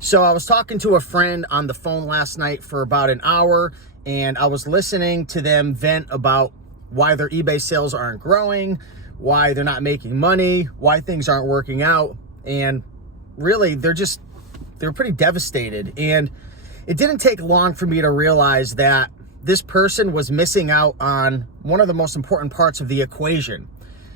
So I was talking to a friend on the phone last night for about an hour, and I was listening to them vent about why their eBay sales aren't growing, why they're not making money, why things aren't working out. And really, they're pretty devastated. And it didn't take long for me to realize that this person was missing out on one of the most important parts of the equation.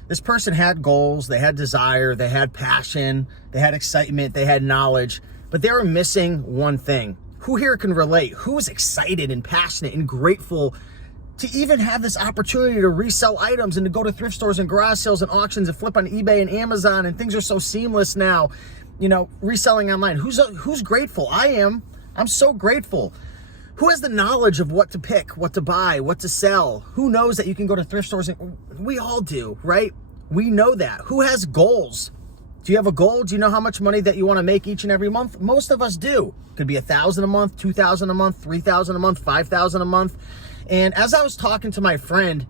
This person had goals, they had desire, they had passion, they had excitement, they had knowledge, but they were missing one thing. Who here can relate? Who is excited and passionate and grateful to even have this opportunity to resell items and to go to thrift stores and garage sales and auctions and flip on eBay and Amazon, and things are so seamless now, reselling online? Who's grateful? I am. I'm so grateful. Who has the knowledge of what to pick, what to buy, what to sell? Who knows that you can go to thrift stores? We all do, right? We know that. Who has goals? Do you have a goal? Do you know how much money that you want to make each and every month? Most of us do. Could be $1,000 a month, $2,000 a month, $3,000 a month, $5,000 a month. And as I was talking to my friend,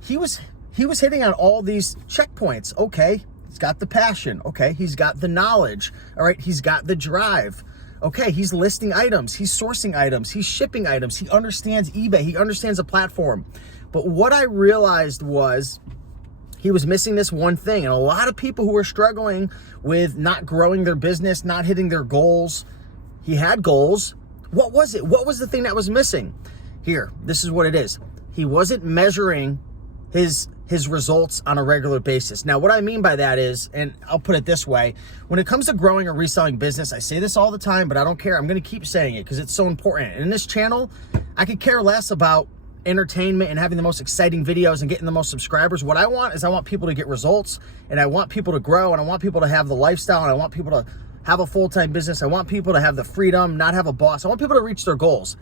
he was hitting on all these checkpoints. Okay, he's got the passion. Okay, he's got the knowledge. All right, he's got the drive. Okay, he's listing items, he's sourcing items, he's shipping items, he understands eBay, he understands the platform. But what I realized was he was missing this one thing. And a lot of people who are struggling with not growing their business, not hitting their goals, he had goals. What was it? What was the thing that was missing? Here, this is what it is. He wasn't measuring his results on a regular basis. Now, what I mean by that is, and I'll put it this way, when it comes to growing or reselling business, I say this all the time, but I don't care. I'm going to keep saying it because it's so important. And in this channel, I could care less about entertainment and having the most exciting videos and getting the most subscribers. What I want is I want people to get results, and I want people to grow, and I want people to have the lifestyle, and I want people to have a full-time business. I want people to have the freedom, not have a boss. I want people to reach their goals.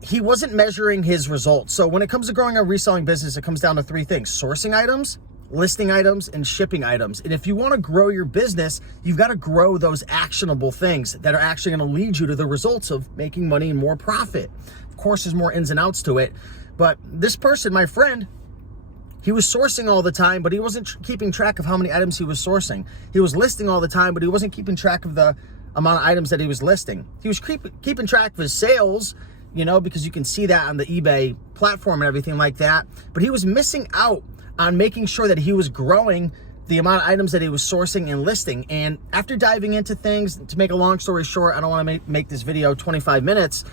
He wasn't measuring his results. So when it comes to growing a reselling business, it comes down to three things: sourcing items, listing items, and shipping items. And if you want to grow your business, you've got to grow those actionable things that are actually going to lead you to the results of making money and more profit. Of course, there's more ins and outs to it. But this person, my friend, he was sourcing all the time, but he wasn't keeping track of how many items he was sourcing. He was listing all the time, but he wasn't keeping track of the amount of items that he was listing. He was keeping track of his sales, because you can see that on the eBay platform and everything like that. But he was missing out on making sure that he was growing the amount of items that he was sourcing and listing. And after diving into things, to make a long story short, I don't want to make this video 25 minutes.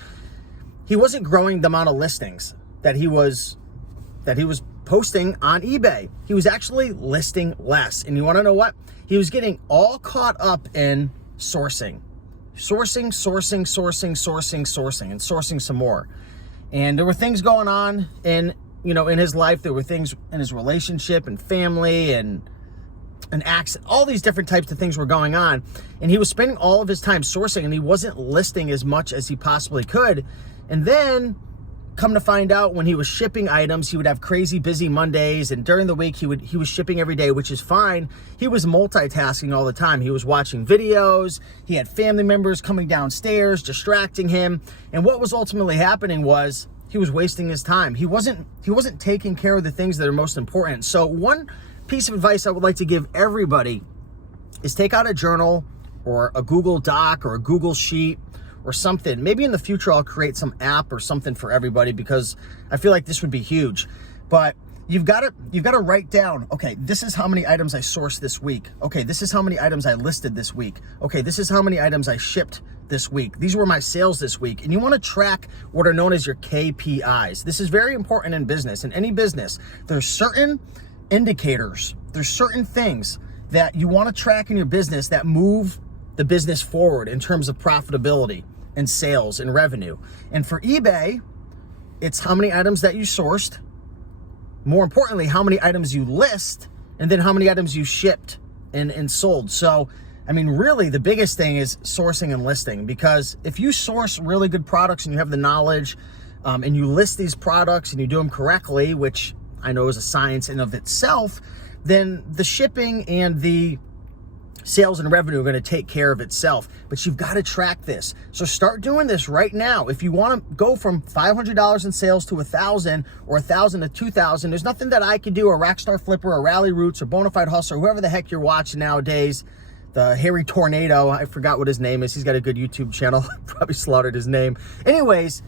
He wasn't growing the amount of listings that he was posting on eBay. He was actually listing less. And you want to know what? He was getting all caught up in sourcing, and sourcing some more. And there were things going on in his life. There were things in his relationship and family and accident. All these different types of things were going on. And he was spending all of his time sourcing, and he wasn't listing as much as he possibly could. And then come to find out, when he was shipping items, he would have crazy busy Mondays, and during the week he was shipping every day, which is fine. He was multitasking all the time. He was watching videos, he had family members coming downstairs distracting him, and what was ultimately happening was he was wasting his time. He wasn't taking care of the things that are most important. So one piece of advice I would like to give everybody is take out a journal or a Google Doc or a Google Sheet or something. Maybe in the future I'll create some app or something for everybody, because I feel like this would be huge. But you've got to write down, okay, this is how many items I sourced this week. Okay, this is how many items I listed this week. Okay, this is how many items I shipped this week. These were my sales this week. And you want to track what are known as your KPIs. This is very important in business. In any business, there's certain indicators, there's certain things that you want to track in your business that move the business forward in terms of profitability and sales and revenue. And for eBay, it's how many items that you sourced, more importantly, how many items you list, and then how many items you shipped and sold. So, I mean, really the biggest thing is sourcing and listing, because if you source really good products and you have the knowledge and you list these products and you do them correctly, which I know is a science in of itself, then the shipping and the sales and revenue are going to take care of itself. But you've got to track this. So start doing this right now. If you want to go from $500 in sales to $1,000 or $1,000 to $2,000, there's nothing that I can do, or Rockstar Flipper or Rally Roots or Bonafide Hustler, whoever the heck you're watching nowadays, the Hairy Tornado. I forgot what his name is. He's got a good YouTube channel. Probably slaughtered his name. Anyways,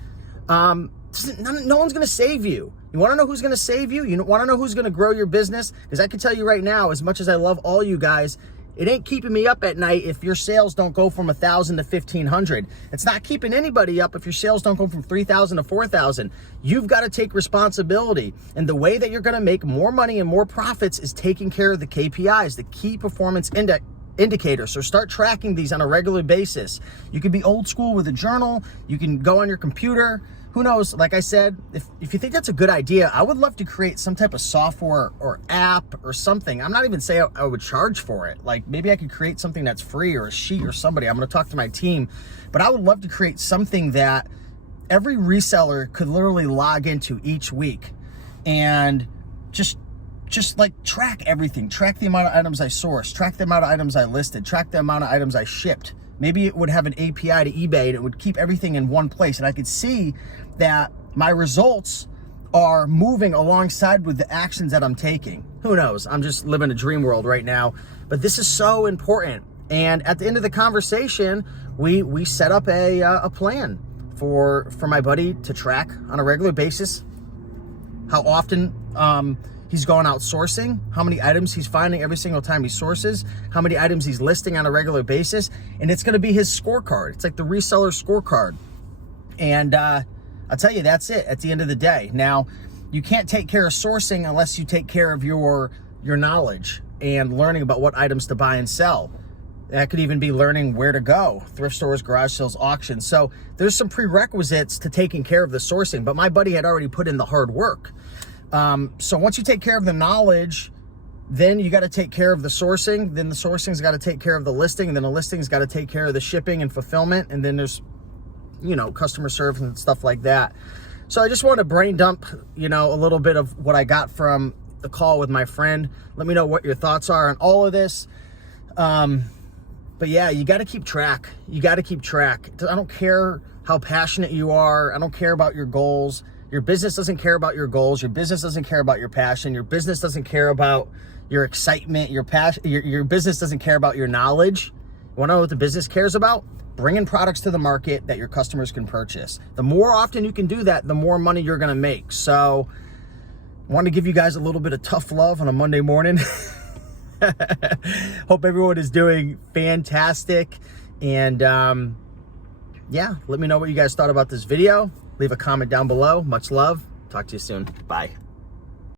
no one's going to save you. You want to know who's going to save you? You want to know who's going to grow your business? Because I can tell you right now, as much as I love all you guys, it ain't keeping me up at night if your sales don't go from 1,000 to 1,500. It's not keeping anybody up if your sales don't go from 3,000 to 4,000. You've got to take responsibility. And the way that you're going to make more money and more profits is taking care of the KPIs, the key performance indicators. So start tracking these on a regular basis. You can be old school with a journal. You can go on your computer. Who knows? Like I said, if you think that's a good idea, I would love to create some type of software or app or something. I'm not even saying I would charge for it. Like maybe I could create something that's free or a sheet or somebody. I'm going to talk to my team, but I would love to create something that every reseller could literally log into each week and just like track everything. Track the amount of items I sourced, track the amount of items I listed, track the amount of items I shipped. Maybe it would have an API to eBay and it would keep everything in one place. And I could see that my results are moving alongside with the actions that I'm taking. Who knows? I'm just living a dream world right now. But this is so important. And at the end of the conversation, we set up a plan for my buddy to track on a regular basis how often he's going out sourcing, how many items he's finding every single time he sources, how many items he's listing on a regular basis, and it's going to be his scorecard. It's like the reseller scorecard. And I'll tell you, that's it at the end of the day. Now, you can't take care of sourcing unless you take care of your knowledge and learning about what items to buy and sell. That could even be learning where to go, thrift stores, garage sales, auctions. So there's some prerequisites to taking care of the sourcing, but my buddy had already put in the hard work. So once you take care of the knowledge, then you got to take care of the sourcing. Then the sourcing's got to take care of the listing. And then the listing's got to take care of the shipping and fulfillment. And then there's, customer service and stuff like that. So I just want to brain dump, a little bit of what I got from the call with my friend. Let me know what your thoughts are on all of this. But yeah, you got to keep track. You got to keep track. I don't care how passionate you are. I don't care about your goals. Your business doesn't care about your goals. Your business doesn't care about your passion. Your business doesn't care about your excitement, your passion. Your business doesn't care about your knowledge. You want to know what the business cares about? Bringing products to the market that your customers can purchase. The more often you can do that, the more money you're going to make. So I want to give you guys a little bit of tough love on a Monday morning. Hope everyone is doing fantastic. And yeah, let me know what you guys thought about this video. Leave a comment down below. Much love. Talk to you soon. Bye.